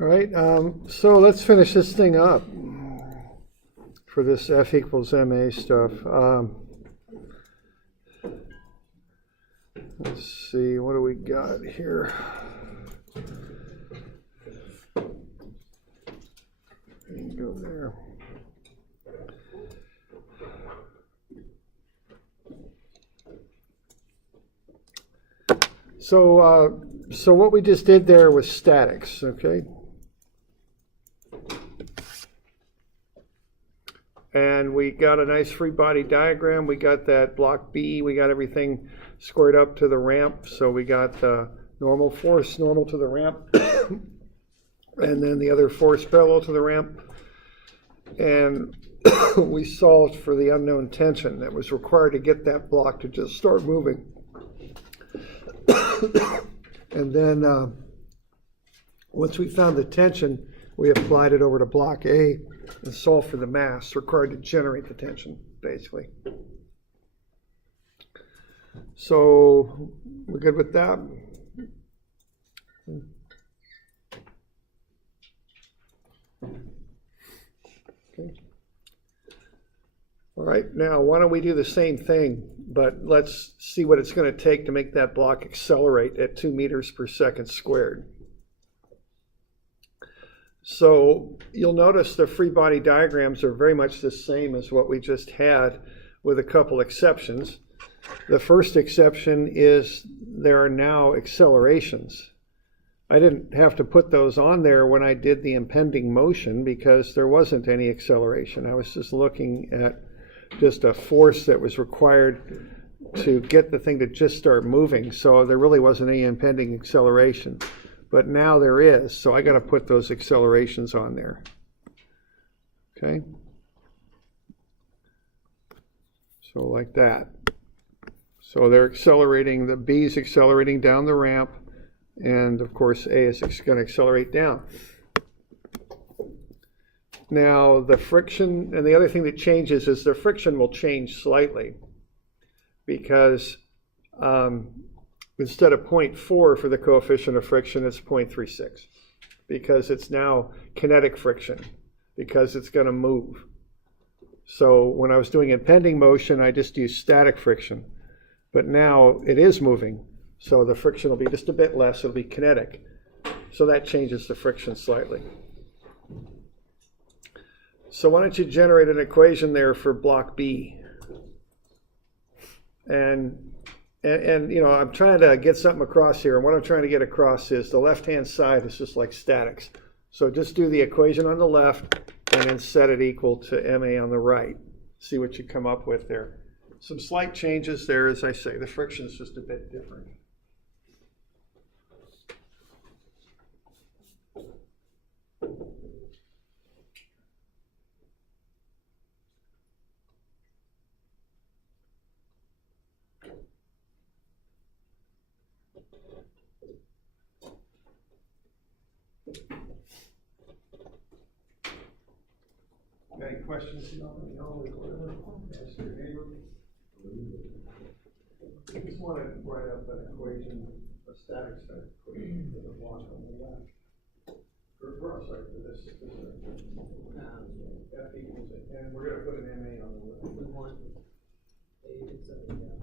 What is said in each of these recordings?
All right, so let's finish this thing up for this F equals MA stuff. Let's see, what do we got here? Go there. So what we just did there was statics, okay? And we got a nice free body diagram. We got that block B. We got everything squared up to the ramp. So we got the normal force normal to the ramp, and then the other force parallel to the ramp. And we solved for the unknown tension that was required to get that block to just start moving. And then once we found the tension, we applied it over to block A and solved for the mass required to generate the tension, basically. So we're good with that? Okay. All right, now why don't we do the same thing, but let's see what it's going to take to make that block accelerate at 2 meters per second squared. So you'll notice the free body diagrams are very much the same as what we just had, with a couple exceptions. The first exception is there are now accelerations. I didn't have to put those on there when I did the impending motion because there wasn't any acceleration. I was just looking at just a force that was required to get the thing to just start moving. So there really wasn't any impending acceleration. But now there is, so I got to put those accelerations on there. Okay? So like that. So they're accelerating, the B's accelerating down the ramp, and of course A is going to accelerate down. Now the friction, and the other thing that changes is the friction will change slightly, because instead of 0.4 for the coefficient of friction, it's 0.36, because it's now kinetic friction, because it's going to move. So when I was doing impending motion, I just used static friction, but now it is moving, so the friction will be just a bit less, it'll be kinetic. So that changes the friction slightly. So why don't you generate an equation there for block B? And you know, I'm trying to get something across here, and what I'm trying to get across is the left-hand side is just like statics. So just do the equation on the left and then set it equal to MA on the right. See what you come up with there. Some slight changes there, as I say. The friction is just a bit different. Any questions? You just want to write up an equation, a static equation for the block on the left. Sorry, for this. F equals it, and we're going to put an MA on the left. We want A to 7 down.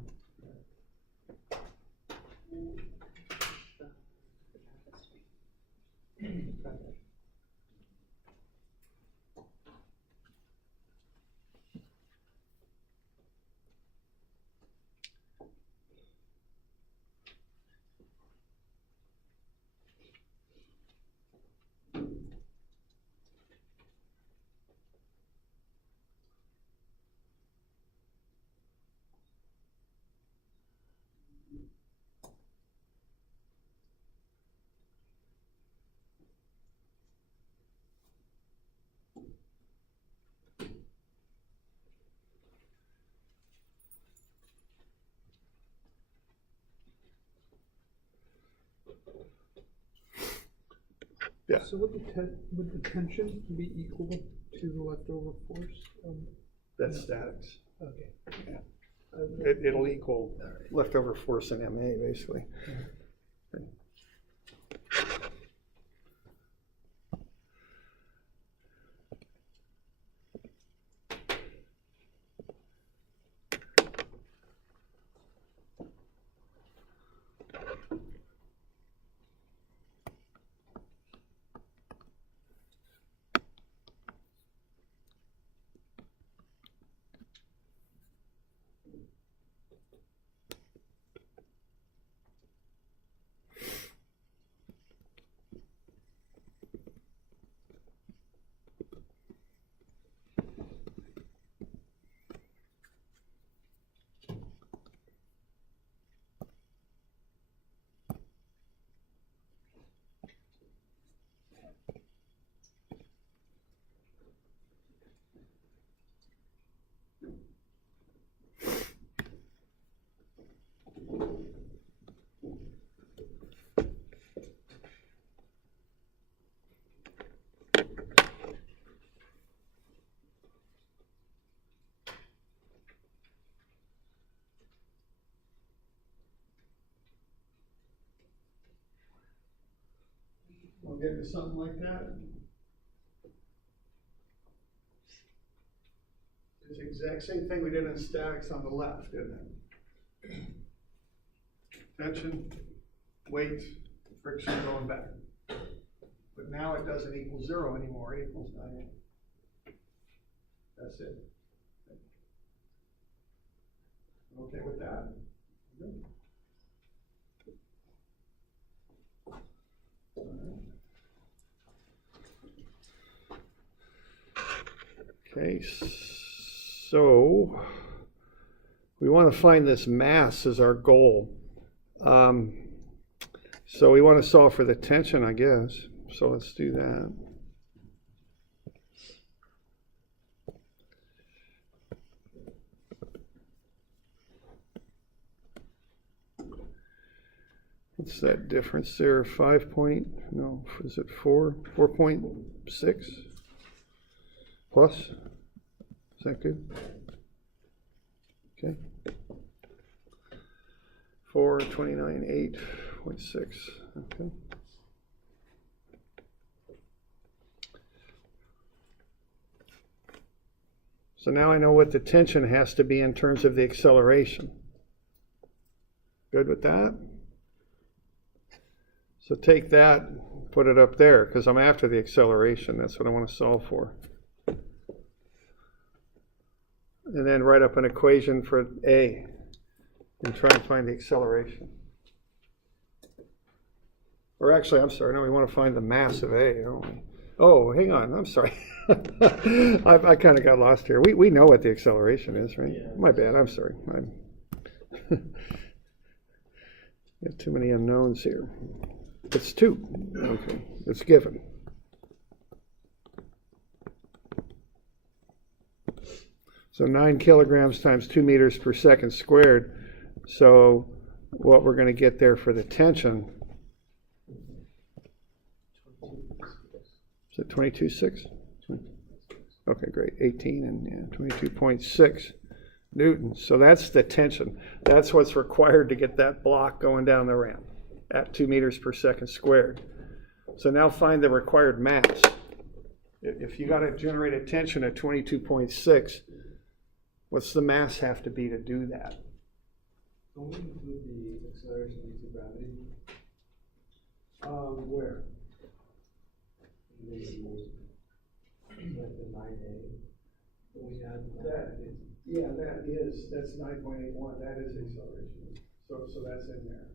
Yeah. So would the tension be equal to the leftover force? That's statics. Okay. Yeah. It'll equal leftover force in MA, basically. We'll get to something like that. It's the exact same thing we did in statics on the left, isn't it? Tension, weight, friction going back. But now it doesn't equal 0 anymore, it equals 9. That's it. Okay with that? Good. Okay, so we want to find this mass as our goal. So we want to solve for the tension, I guess. So let's do that. What's that difference there? 5 point, no, is it 4.6 plus? Is that good? Okay. 429, 8.6, okay. So now I know what the tension has to be in terms of the acceleration. Good with that? So take that, put it up there, because I'm after the acceleration. That's what I want to solve for. And then write up an equation for A and try and find the acceleration. Or actually, I'm sorry, no, we want to find the mass of A, don't we? Oh, hang on, I'm sorry. I kind of got lost here. We know what the acceleration is, right? Yeah. My bad, I'm sorry. Got too many unknowns here. It's 2. Okay, it's given. So 9 kilograms times 2 meters per second squared. So what we're going to get there for the tension, is it 22.6? Okay, great. 18 and 22.6 newtons. So that's the tension. That's what's required to get that block going down the ramp at 2 meters per second squared. So now find the required mass. If you got to generate a tension at 22.6, what's the mass have to be to do that? Don't we include the acceleration due to gravity? Where? Like the 9A. We had That, yeah, that's 9.81. That is acceleration. So that's in there.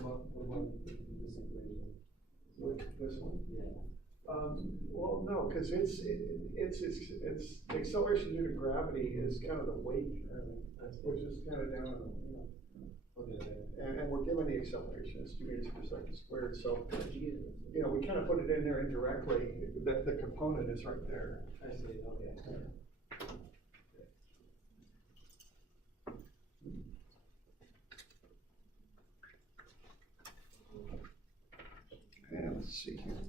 What about this equation? This one? Yeah. Well, no, because it's the acceleration due to gravity is kind of the weight, which is kind of down on the, Okay. and we're given the acceleration, it's 2 meters per second squared. So, we kind of put it in there indirectly. The component is right there. I see. Okay. And let's see here.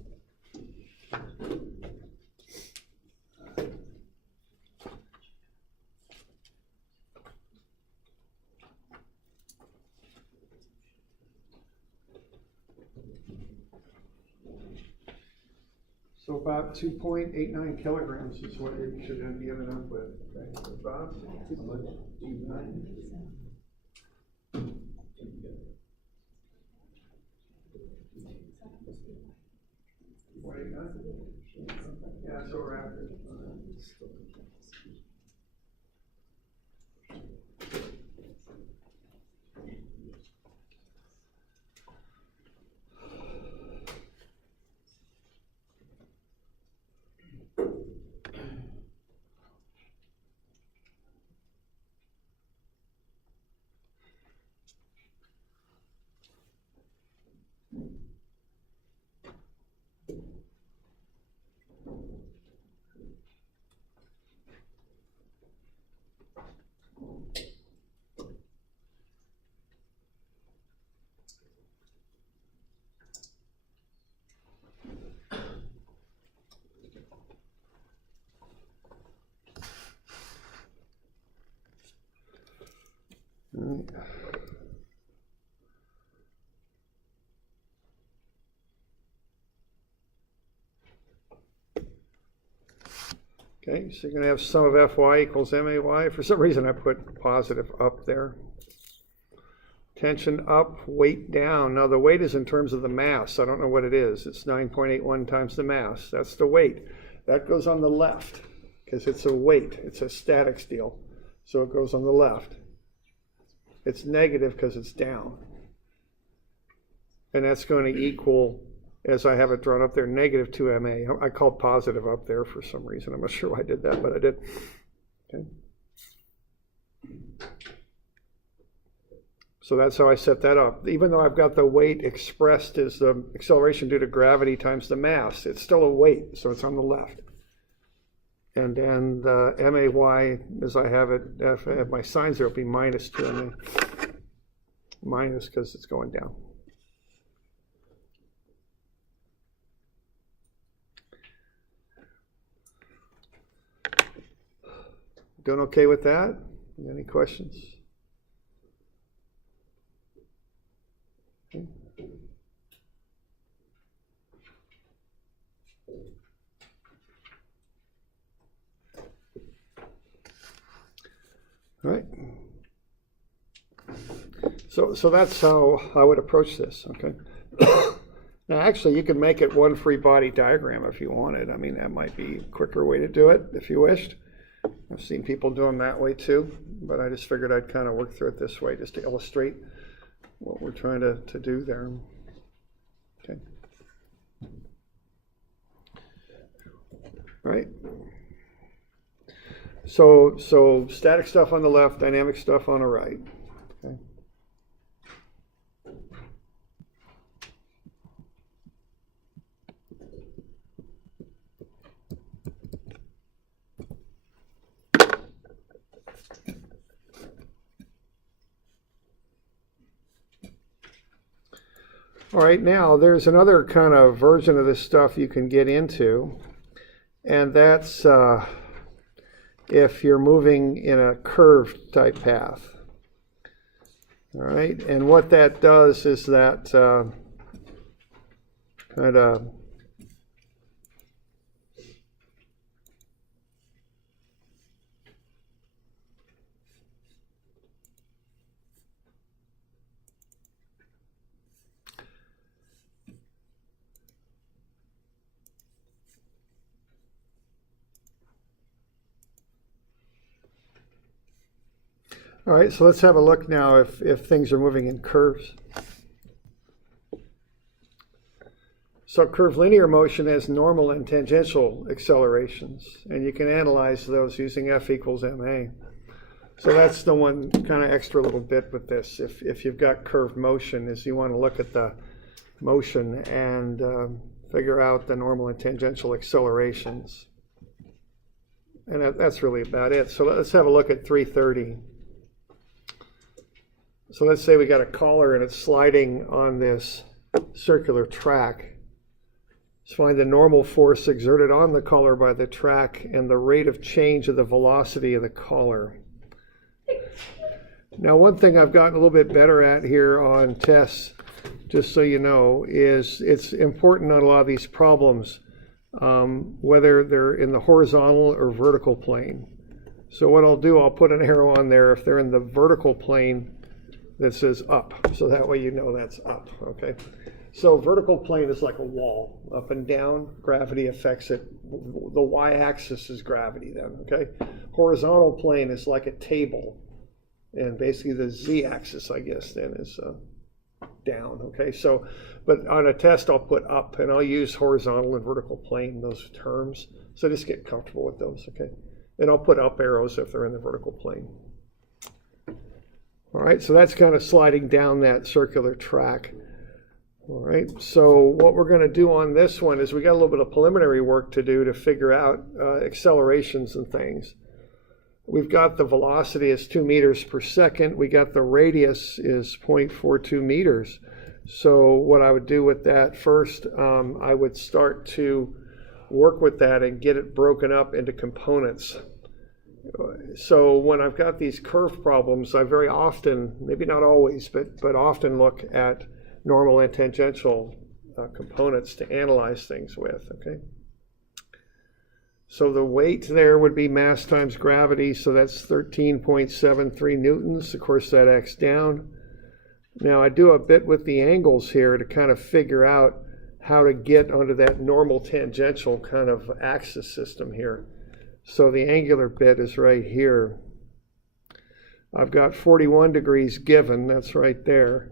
So about 2.89 kilograms is what you should be ending up with. Okay, so about 2.89. Yeah, so we're after. Okay, so you're going to have sum of Fy equals MAY. For some reason I put positive up there. Tension up, weight down. Now the weight is in terms of the mass. I don't know what it is. It's 9.81 times the mass. That's the weight. That goes on the left because it's a weight. It's a statics deal. So it goes on the left. It's negative because it's down. And that's going to equal, as I have it drawn up there, negative 2ma. I called positive up there for some reason. I'm not sure why I did that, but I did. Okay. So that's how I set that up. Even though I've got the weight expressed as the acceleration due to gravity times the mass, it's still a weight, so it's on the left. And then the MAY, as I have it, if I have my signs there, it'll be minus 2ma. Minus because it's going down. Doing okay with that? Any questions? Okay. All right. So that's how I would approach this, okay? Now actually you could make it one free body diagram if you wanted. I mean, that might be a quicker way to do it if you wished. I've seen people doing that way too, but I just figured I'd kind of work through it this way just to illustrate what we're trying to do there. Okay. All right. So static stuff on the left, dynamic stuff on the right. Okay. All right, now there's another kind of version of this stuff you can get into, and that's if you're moving in a curved type path. All right, and what that does is that kind of all right, so let's have a look now if things are moving in curves. So curvilinear motion has normal and tangential accelerations, and you can analyze those using F equals ma. So that's the one kind of extra little bit with this. If you've got curved motion, is you want to look at the motion and figure out the normal and tangential accelerations. And that's really about it. So let's have a look at 330. So let's say we got a collar and it's sliding on this circular track. Let's find the normal force exerted on the collar by the track and the rate of change of the velocity of the collar. Now, one thing I've gotten a little bit better at here on tests, just so you know, is it's important on a lot of these problems whether they're in the horizontal or vertical plane. So what I'll do, I'll put an arrow on there if they're in the vertical plane that says up. So that way you know that's up, okay? So vertical plane is like a wall, up and down, gravity affects it. The y-axis is gravity then, okay? Horizontal plane is like a table, and basically the z-axis, I guess, then is down, okay? So, but on a test I'll put up, and I'll use horizontal and vertical plane, those terms. So just get comfortable with those, okay? And I'll put up arrows if they're in the vertical plane. All right, so that's kind of sliding down that circular track. All right, so what we're going to do on this one is we got a little bit of preliminary work to do to figure out accelerations and things. We've got the velocity is 2 meters per second. We got the radius is 0.42 meters. So what I would do with that first, I would start to work with that and get it broken up into components. So when I've got these curve problems, I very often, maybe not always, but often look at normal and tangential components to analyze things with, okay? So the weight there would be mass times gravity, so that's 13.73 newtons. Of course, that acts down. Now I do a bit with the angles here to kind of figure out how to get onto that normal tangential kind of axis system here. So the angular bit is right here. I've got 41 degrees given, that's right there.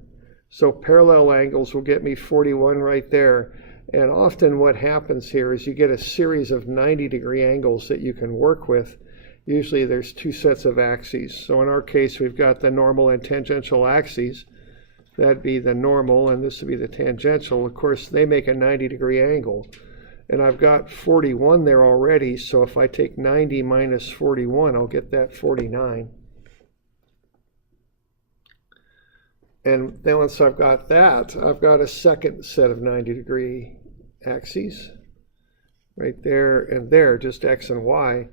So parallel angles will get me 41 right there. And often what happens here is you get a series of 90-degree angles that you can work with. Usually there's two sets of axes. So in our case, we've got the normal and tangential axes. That'd be the normal, and this would be the tangential. Of course, they make a 90-degree angle. And I've got 41 there already, so if I take 90 minus 41, I'll get that 49. And then once I've got that, I've got a second set of 90-degree axes. Right there and there, just x and y.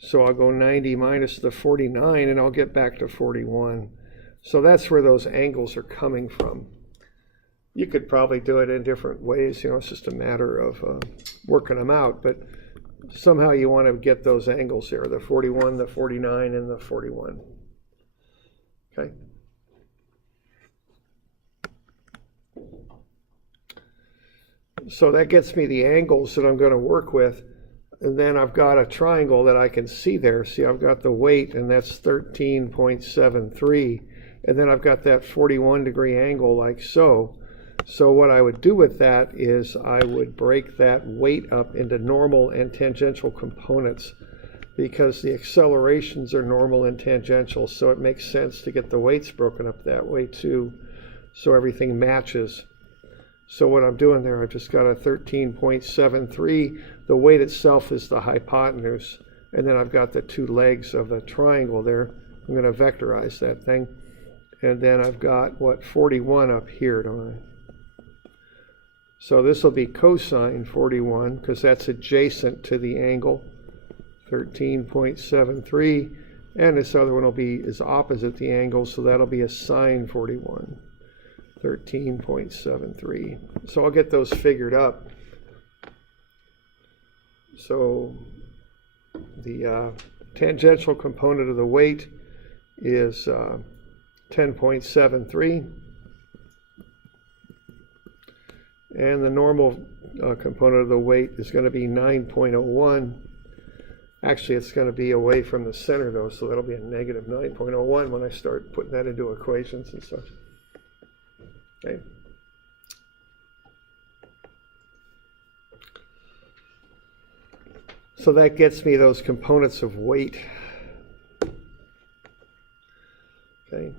So I'll go 90 minus the 49, and I'll get back to 41. So that's where those angles are coming from. You could probably do it in different ways, you know, it's just a matter of working them out, but somehow you want to get those angles there, the 41, the 49, and the 41. Okay. So that gets me the angles that I'm going to work with, and then I've got a triangle that I can see there. See, I've got the weight, and that's 13.73, and then I've got that 41-degree angle like so. So what I would do with that is I would break that weight up into normal and tangential components because the accelerations are normal and tangential, so it makes sense to get the weights broken up that way too, so everything matches. So what I'm doing there, I've just got a 13.73. The weight itself is the hypotenuse, and then I've got the two legs of the triangle there. I'm going to vectorize that thing. And then I've got, what, 41 up here, don't I? So this will be cosine 41, because that's adjacent to the angle, 13.73. And this other one is opposite the angle, so that'll be a sine 41. 13.73. So I'll get those figured up. So the tangential component of the weight is 10.73. And the normal component of the weight is going to be 9.01. Actually, it's going to be away from the center, though, so that'll be a negative 9.01 when I start putting that into equations and such. Okay. So that gets me those components of weight. Okay.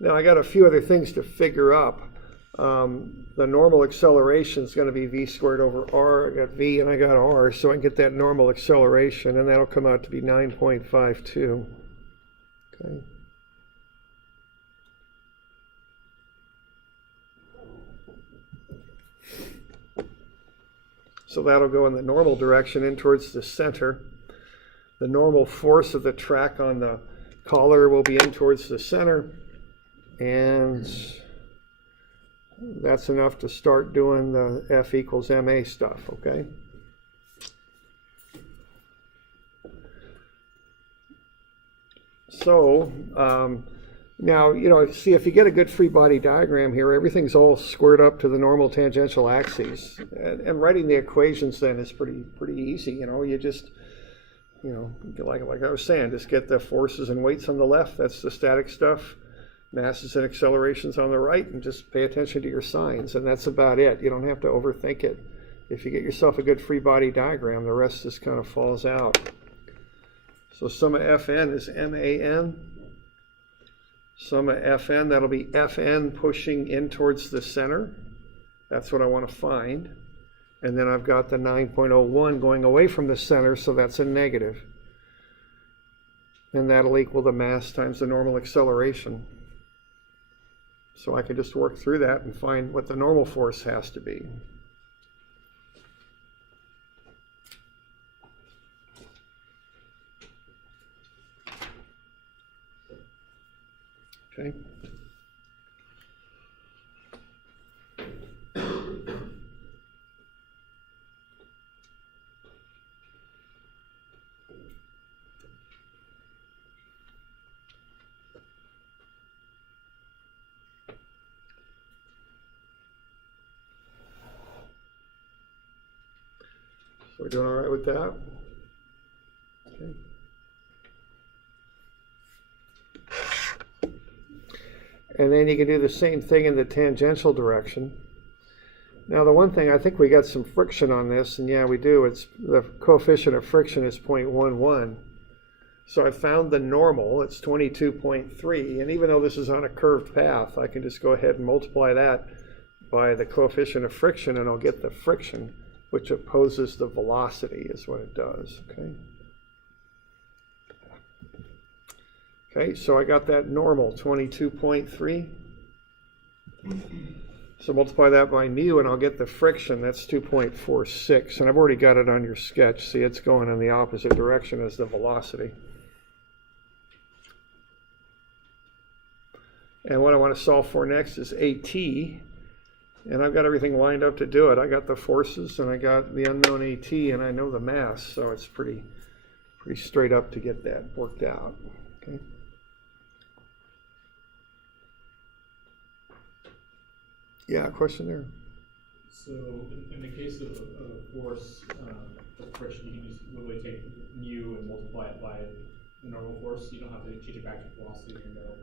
Now I got a few other things to figure up. The normal acceleration is going to be v squared over r. I got v and I got r, so I can get that normal acceleration, and that'll come out to be 9.52. Okay. So that'll go in the normal direction in towards the center. The normal force of the track on the collar will be in towards the center. And that's enough to start doing the F equals ma stuff, okay? So, now, see, if you get a good free body diagram here, everything's all squared up to the normal tangential axes. And writing the equations then is pretty easy, you just, like I was saying, just get the forces and weights on the left, that's the static stuff, masses and accelerations on the right, and just pay attention to your signs, and that's about it. You don't have to overthink it. If you get yourself a good free body diagram, the rest just kind of falls out. So sum of Fn is MAN. Sum of Fn, that'll be Fn pushing in towards the center. That's what I want to find. And then I've got the 9.01 going away from the center, so that's a negative. And that'll equal the mass times the normal acceleration. So I can just work through that and find what the normal force has to be. Okay. So we're doing all right with that? Okay. And then you can do the same thing in the tangential direction. Now the one thing, I think we got some friction on this, and yeah, we do. It's the coefficient of friction is 0.11. So I found the normal, it's 22.3, and even though this is on a curved path, I can just go ahead and multiply that by the coefficient of friction, and I'll get the friction, which opposes the velocity, is what it does, okay? Okay, so I got that normal, 22.3. So multiply that by mu, and I'll get the friction, that's 2.46. And I've already got it on your sketch. See, it's going in the opposite direction as the velocity. And what I want to solve for next is AT. And I've got everything lined up to do it. I got the forces, and I got the unknown AT, and I know the mass. So it's pretty straight up to get that worked out. Okay. Yeah, question there. So in the case of a force, the friction, you can just literally take mu and multiply it by the normal force. You don't have to change it back to velocity or no.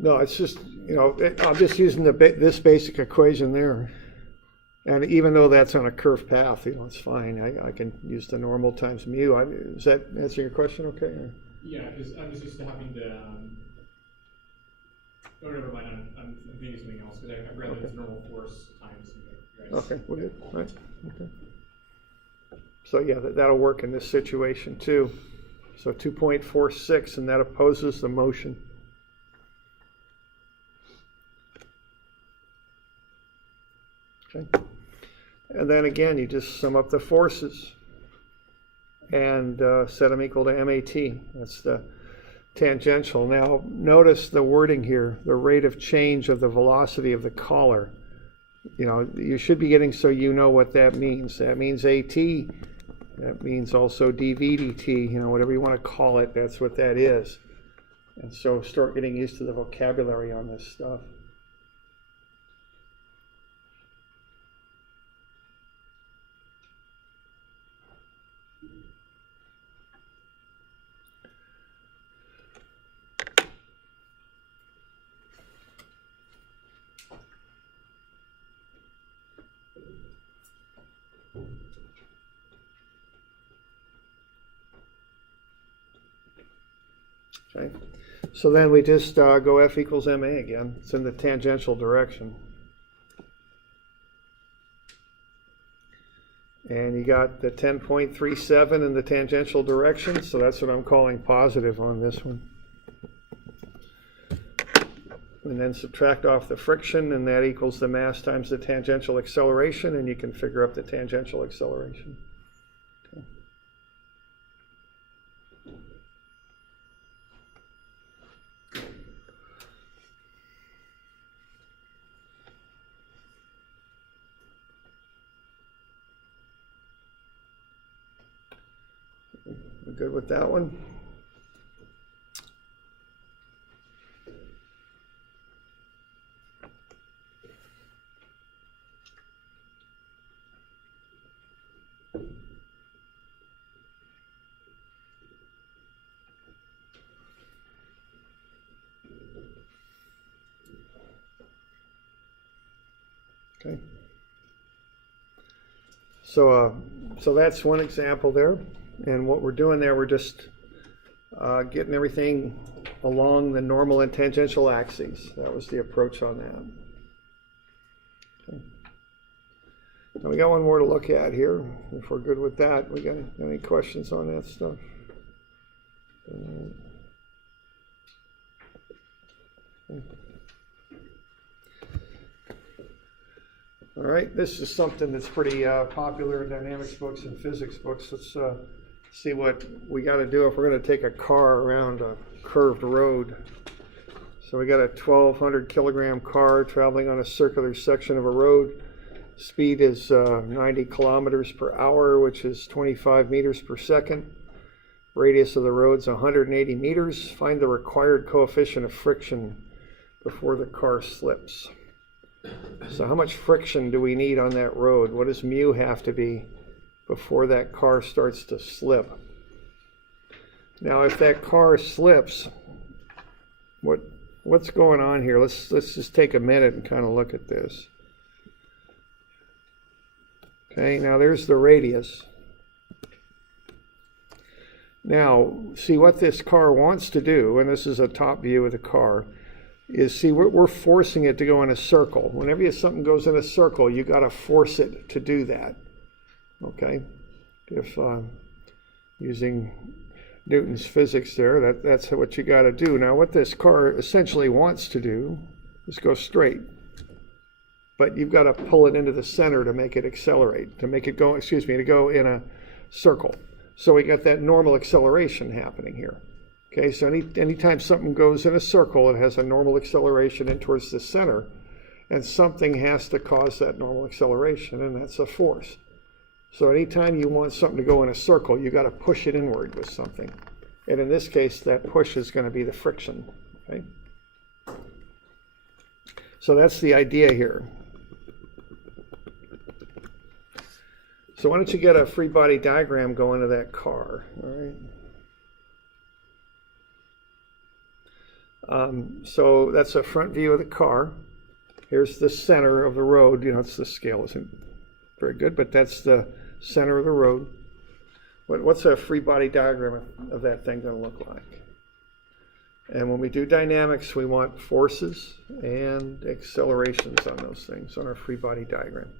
No, it's just, I'm just using this basic equation there. And even though that's on a curved path, it's fine. I can use the normal times mu. Does that answer your question okay? Or? Yeah, because I'm just used to having the... oh, never mind. I'm thinking something else because I've read that it's normal force times. Okay, we're good. All right. Okay. So yeah, that'll work in this situation too. So 2.46, and that opposes the motion. Okay. And then again, you just sum up the forces and set them equal to MAT. That's the tangential. Now notice the wording here, the rate of change of the velocity of the collar. You should be getting, so you know what that means. That means AT. That means also dV dt, whatever you want to call it, that's what that is. And so start getting used to the vocabulary on this stuff. Okay, so then we just go F equals ma again. It's in the tangential direction. And you got the 10.37 in the tangential direction, so that's what I'm calling positive on this one. And then subtract off the friction, and that equals the mass times the tangential acceleration, and you can figure up the tangential acceleration. Okay. good with that one? Okay. So that's one example there. And what we're doing there, we're just getting everything along the normal and tangential axes. That was the approach on that. Okay. Now we got one more to look at here. If we're good with that, we got any questions on that stuff? All right, this is something that's pretty popular in dynamics books and physics books. Let's see what we got to do if we're going to take a car around a curved road. So we got a 1,200 kilogram car traveling on a circular section of a road. Speed is 90 kilometers per hour, which is 25 meters per second. Radius of the road is 180 meters. Find the required coefficient of friction before the car slips. So how much friction do we need on that road? What does mu have to be before that car starts to slip? Now, if that car slips, what's going on here? Let's just take a minute and kind of look at this. Okay, now there's the radius. Now, see what this car wants to do, and this is a top view of the car, is see we're forcing it to go in a circle. Whenever something goes in a circle, you got to force it to do that. Okay, if using Newton's physics there, that's what you got to do. Now, what this car essentially wants to do is go straight, but you've got to pull it into the center to make it accelerate, to make it go. To go in a circle. So we got that normal acceleration happening here. Okay, so anytime something goes in a circle, it has a normal acceleration in towards the center, and something has to cause that normal acceleration, and that's a force. So anytime you want something to go in a circle, you got to push it inward with something. And in this case, that push is going to be the friction. Okay? So that's the idea here. So why don't you get a free body diagram going to that car, all right? So that's a front view of the car. Here's the center of the road. You know, the scale isn't very good, but that's the center of the road. What's a free body diagram of that thing going to look like? And when we do dynamics, we want forces and accelerations on those things on our free body diagram.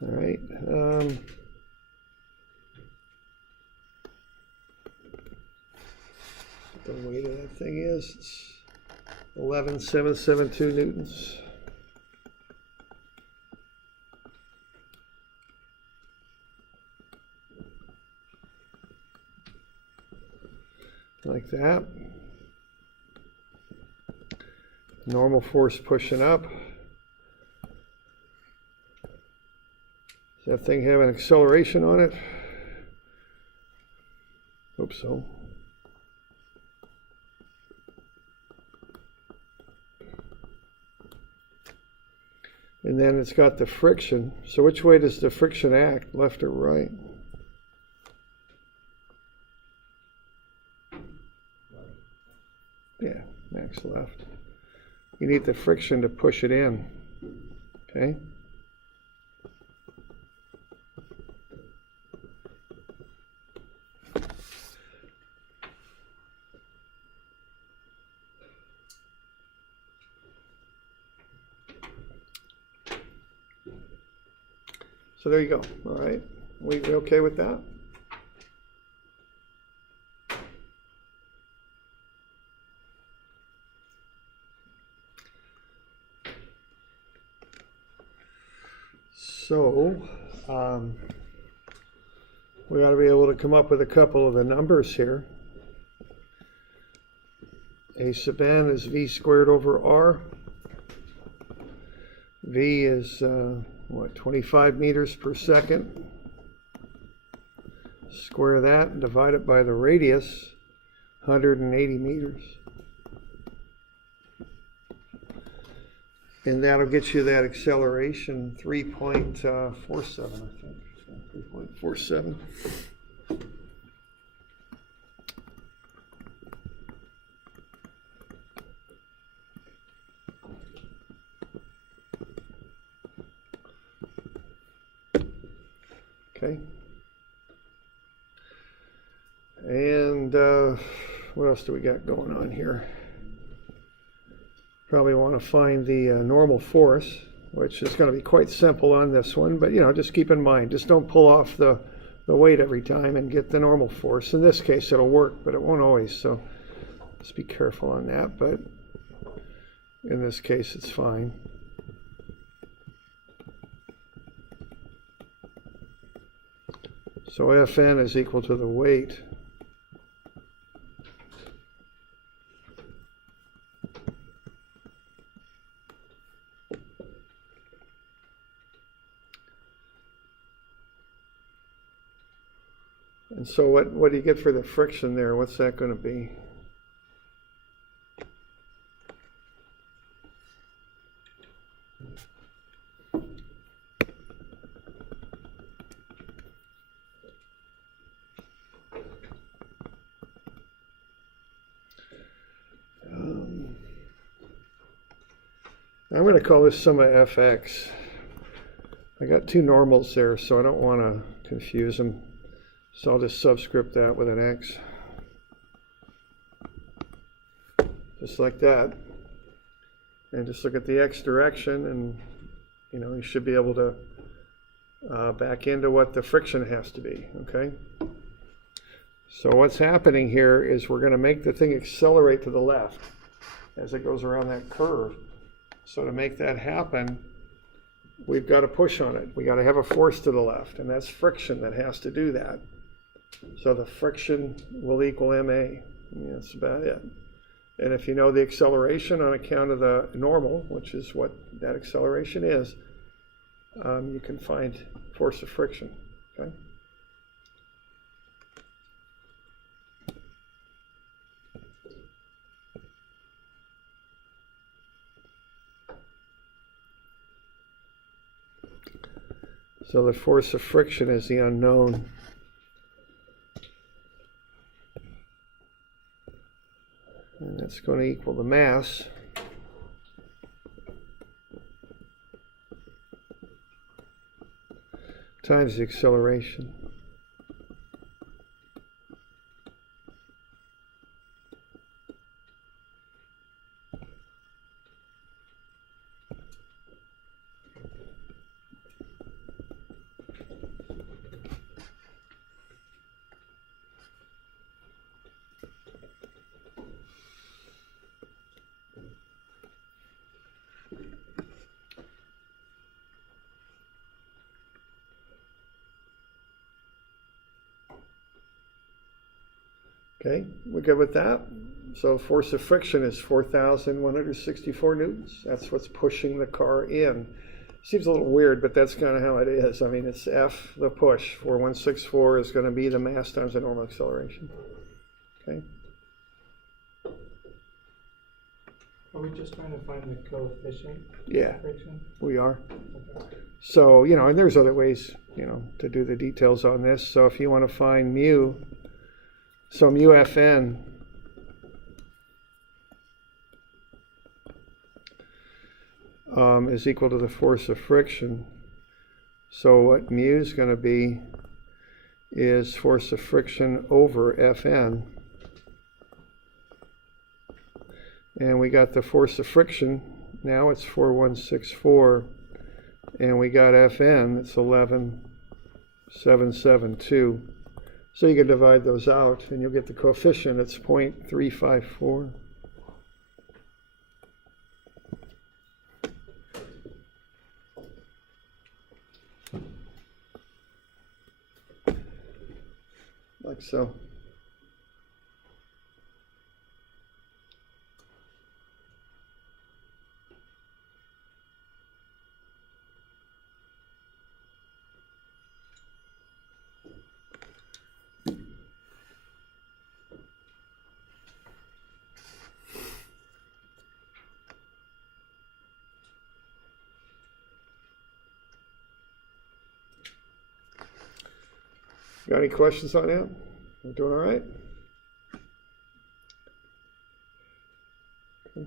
All right. The weight of that thing is it's 11,772 newtons. Like that. Normal force pushing up. Does that thing have an acceleration on it? Hope so. And then it's got the friction. So which way does the friction act, left or right? Yeah, max left. You need the friction to push it in. Okay? So there you go. All right. We okay with that? So we ought to be able to come up with a couple of the numbers here. A sub n is v squared over r. V is, 25 meters per second. Square that and divide it by the radius, 180 meters. And that'll get you that acceleration, 3.47, I think. 3.47. Okay. And what else do we got going on here? Probably want to find the normal force, which is going to be quite simple on this one, but just keep in mind, just don't pull off the weight every time and get the normal force. In this case it'll work, but it won't always, so just be careful on that, but in this case it's fine. So Fn is equal to the weight. And so what do you get for the friction there? What's that going to be? I'm going to call this sum of fx. I got two normals there, so I don't want to confuse them. So I'll just subscript that with an x. Just like that. And just look at the x direction, and you should be able to back into what the friction has to be, okay? So what's happening here is we're going to make the thing accelerate to the left as it goes around that curve. So to make that happen, we've got to push on it. We got to have a force to the left, and that's friction that has to do that. So the friction will equal ma. That's about it. And if you know the acceleration on account of the normal, which is what that acceleration is, you can find force of friction. Okay. So the force of friction is the unknown. And that's going to equal the mass. Times the acceleration. Okay, we're good with that? So force of friction is 4,164 newtons. That's what's pushing the car in. Seems a little weird, but that's kind of how it is. I mean, it's F, the push. 4,164 is going to be the mass times the normal acceleration. Okay. Are we just trying to find the coefficient Yeah, of friction? we are. Okay. So, and there's other ways, to do the details on this. So if you want to find mu, so mu Fn is equal to the force of friction. So what mu is going to be is force of friction over Fn. And we got the force of friction, now it's 4,164, and we got Fn, it's 11,772. So you can divide those out, and you'll get the coefficient, it's 0.354. Like so. Got any questions on that? We're doing all right? Okay.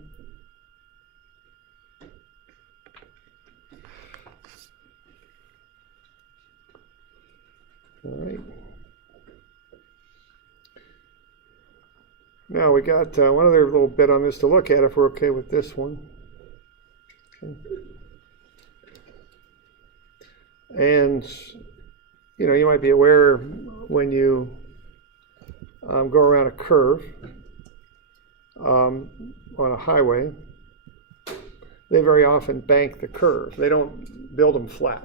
All right. Now we got one other little bit on this to look at if we're okay with this one. Okay. And you might be aware when you go around a curve on a highway, they very often bank the curve. They don't build them flat.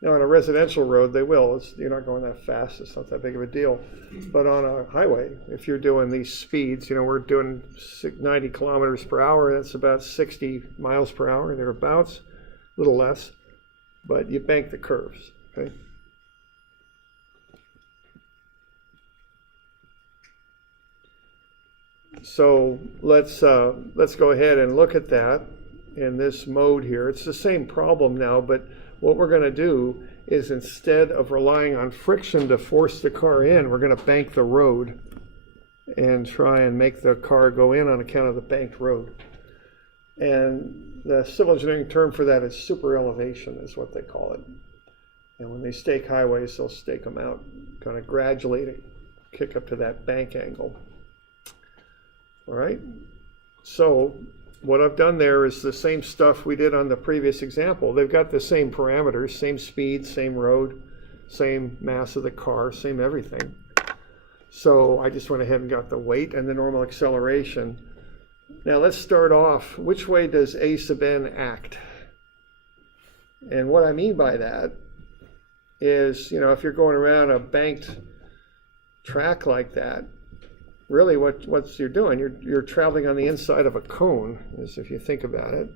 Now, on a residential road, they will. You're not going that fast. It's not that big of a deal. But on a highway, if you're doing these speeds, we're doing 90 kilometers per hour. That's about 60 miles per hour, thereabouts, a little less. But you bank the curves, okay? So let's go ahead and look at that in this mode here. It's the same problem now, but what we're going to do is instead of relying on friction to force the car in, we're going to bank the road and try and make the car go in on account of the banked road. And the civil engineering term for that is super elevation is what they call it. And when they stake highways, they'll stake them out kind of gradually to kick up to that bank angle. All right, so what I've done there is the same stuff we did on the previous example. They've got the same parameters, same speed, same road, same mass of the car, same everything. So I just went ahead and got the weight and the normal acceleration. Now let's start off, which way does A sub n act? And what I mean by that is, if you're going around a banked track like that, really what you're doing, you're traveling on the inside of a cone, as if you think about it,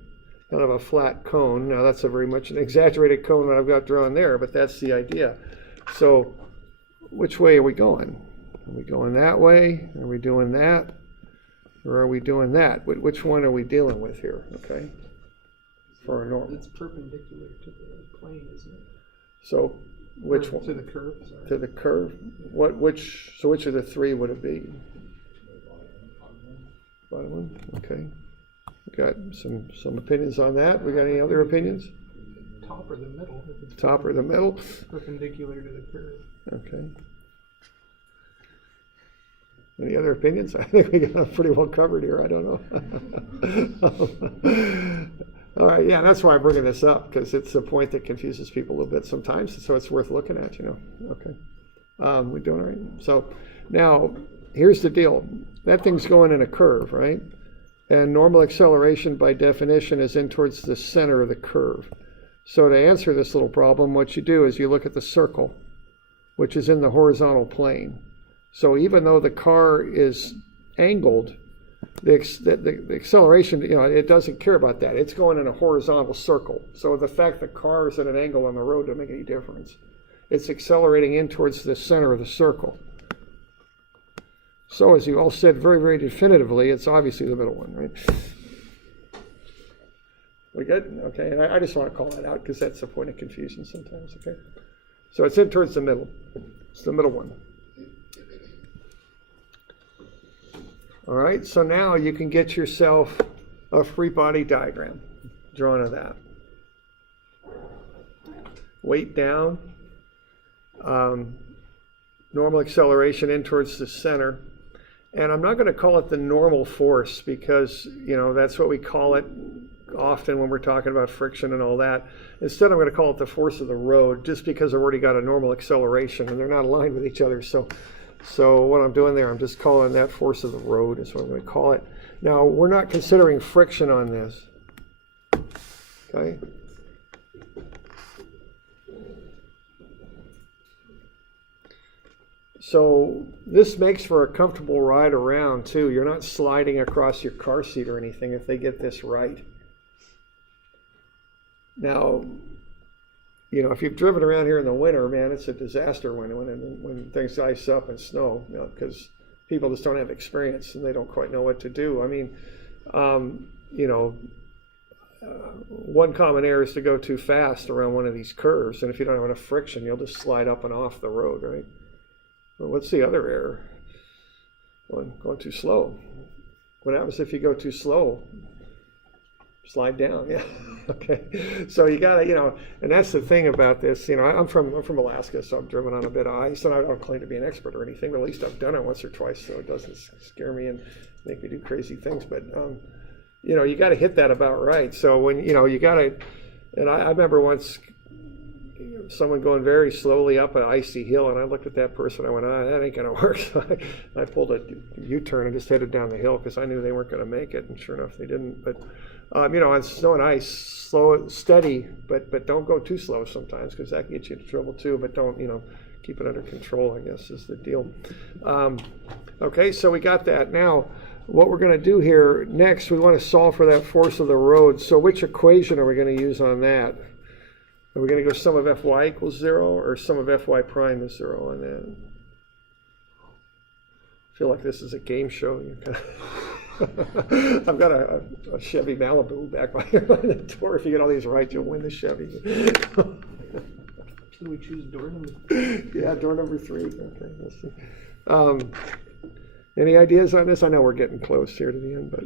kind of a flat cone. Now that's a very much an exaggerated cone that I've got drawn there, but that's the idea. So which way are we going? Are we going that way? Are we doing that? Or are we doing that? Which one are we dealing with here, okay? For a normal. It's perpendicular to the plane, isn't it? So which Or one? to the curve, sorry. To the curve? So which of the three would it be? Bottom one? Okay. We got some opinions on that. We got any other opinions? Top or the middle. If it's Top or the middle? perpendicular to the curve. Okay. Any other opinions? I think we got pretty well covered here. I don't know. All right, yeah, that's why I'm bringing this up, because it's a point that confuses people a little bit sometimes, so it's worth looking at, Okay. We're doing all right. So now, here's the deal. That thing's going in a curve, right? And normal acceleration, by definition, is in towards the center of the curve. So to answer this little problem, what you do is you look at the circle, which is in the horizontal plane. So even though the car is angled, the acceleration, it doesn't care about that. It's going in a horizontal circle. So the fact the car is at an angle on the road doesn't make any difference. It's accelerating in towards the center of the circle. So as you all said very, very definitively, it's obviously the middle one, right? We good? Okay, and I just want to call that out because that's a point of confusion sometimes, okay? So it's in towards the middle. It's the middle one. All right, so now you can get yourself a free body diagram drawn of that. Weight down, normal acceleration in towards the center. And I'm not going to call it the normal force because, that's what we call it often when we're talking about friction and all that. Instead, I'm going to call it the force of the road just because I've already got a normal acceleration and they're not aligned with each other. So what I'm doing there, I'm just calling that force of the road is what I'm going to call it. Now, we're not considering friction on this. Okay? So this makes for a comfortable ride around too. You're not sliding across your car seat or anything if they get this right. Now, if you've driven around here in the winter, man, it's a disaster when things ice up and snow, because people just don't have experience and they don't quite know what to do. I mean, one common error is to go too fast around one of these curves, and if you don't have enough friction, you'll just slide up and off the road, right? Well, what's the other error? Going too slow. What happens if you go too slow? Slide down, yeah. Okay. So you gotta, and that's the thing about this. I'm from Alaska, so I've driven on a bit of ice, and I don't claim to be an expert or anything, but at least I've done it once or twice, so it doesn't scare me and make me do crazy things. But you got to hit that about right. So when you got to, and I remember once someone going very slowly up an icy hill, and I looked at that person. I went, that ain't gonna work. So I pulled a U-turn and just headed down the hill because I knew they weren't going to make it, and sure enough, they didn't. But on snow and ice, slow, steady, but don't go too slow sometimes because that can get you into trouble too. But don't, keep it under control, I guess, is the deal. Okay, so we got that. Now, what we're going to do here next, we want to solve for that force of the road. So which equation are we going to use on that? Are we going to go sum of Fy equals 0 or sum of Fy prime is 0 on that? I feel like this is a game show. I've got a Chevy Malibu back by here on the door. If you get all these right, you'll win the Chevy. Should we choose door number 3? Yeah, door number 3. Okay, let's see. Any ideas on this? I know we're getting close here to the end, but.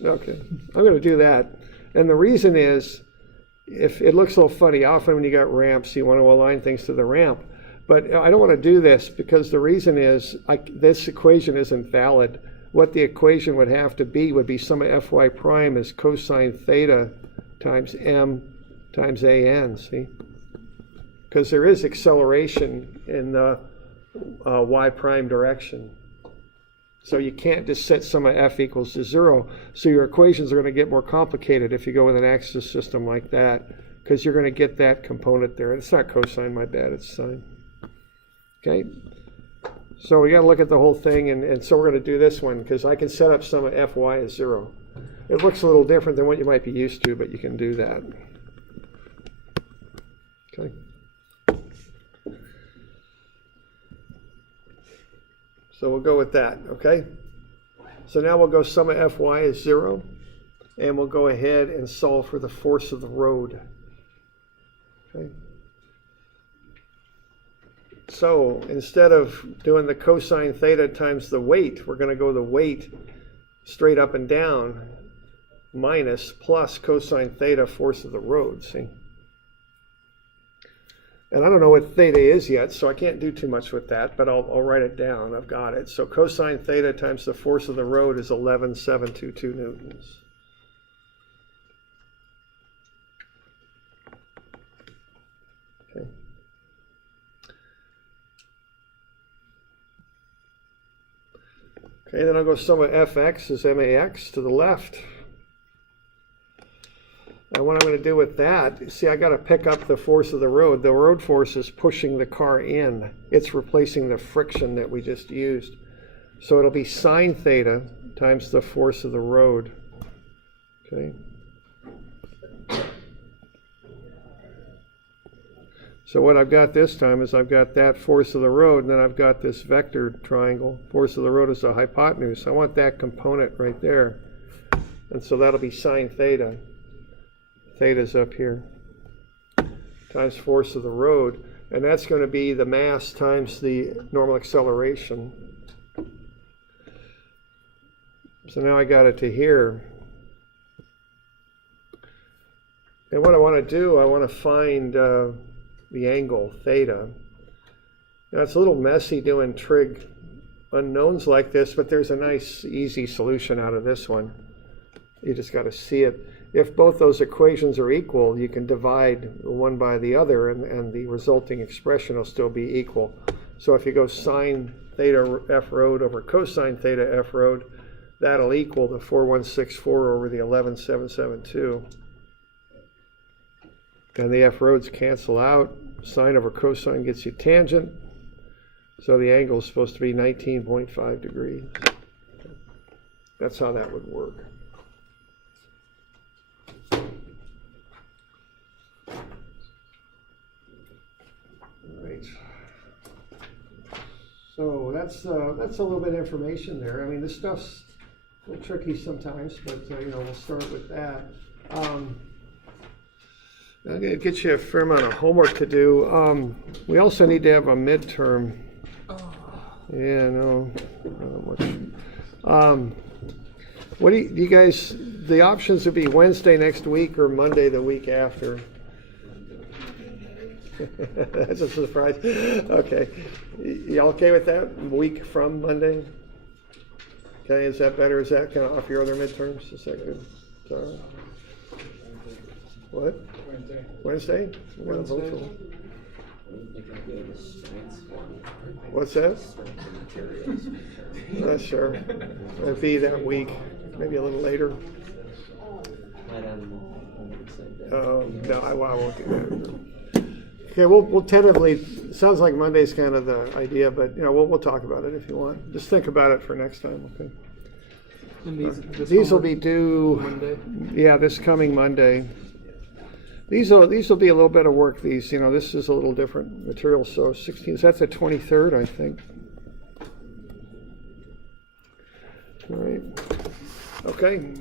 Okay, I'm going to do that. And the reason is, if it looks a little funny, often when you got ramps, you want to align things to the ramp. But I don't want to do this because the reason is this equation isn't valid. What the equation would have to be would be sum of Fy prime is cosine theta times m times an, see? Because there is acceleration in the y prime direction. So you can't just set sum of f equals to 0. So your equations are going to get more complicated if you go with an axis system like that, because you're going to get that component there. It's not cosine, my bad, it's sine. Okay? So we got to look at the whole thing, and so we're going to do this one, because I can set up sum of Fy as 0. It looks a little different than what you might be used to, but you can do that. Okay? So we'll go with that, okay? So now we'll go sum of Fy is 0, and we'll go ahead and solve for the force of the road. Okay? So instead of doing the cosine theta times the weight, we're going to go the weight straight up and down minus plus cosine theta force of the road, see? And I don't know what theta is yet, so I can't do too much with that, but I'll write it down. I've got it. So cosine theta times the force of the road is 11,722 newtons. Okay. Okay, then I'll go sum of Fx is max to the left. And what I'm going to do with that, see, I got to pick up the force of the road. The road force is pushing the car in. It's replacing the friction that we just used. So it'll be sine theta times the force of the road. Okay. So what I've got this time is I've got that force of the road, and then I've got this vector triangle. Force of the road is the hypotenuse. I want that component right there. And so that'll be sine theta. Theta's up here. Times force of the road. And that's going to be the mass times the normal acceleration. So now I got it to here. And what I want to do, I want to find the angle theta. Now it's a little messy doing trig unknowns like this, but there's a nice easy solution out of this one. You just got to see it. If both those equations are equal, you can divide one by the other, and the resulting expression will still be equal. So if you go sine theta f road over cosine theta f road, that'll equal the 4164 over the 11772. And the f roads cancel out. Sine over cosine gets you tangent. So the angle is supposed to be 19.5 degrees. That's how that would work. Right. So that's a little bit of information there. I mean, this stuff's a little tricky sometimes, but we'll start with that. I'm going to get you a fair amount of homework to do. We also need to have a midterm. Yeah, no, not much. What do you guys? The options would be Wednesday next week or Monday the week after. That's a surprise. Okay, y'all okay with that? Week from Monday. Okay, is that better? Is that kind of off your other midterms? Is that good? So, what? Wednesday? Wednesday. What's that? Not sure. It'll be that week, maybe a little later. No, I won't do that. Okay, we'll tentatively. Sounds like Monday's kind of the idea, but we'll talk about it if you want. Just think about it for next time, okay? And These will be due Monday. Yeah, this coming Monday. These will be a little bit of work. This is a little different material. So 16th, that's the 23rd, I think. All right. Okay.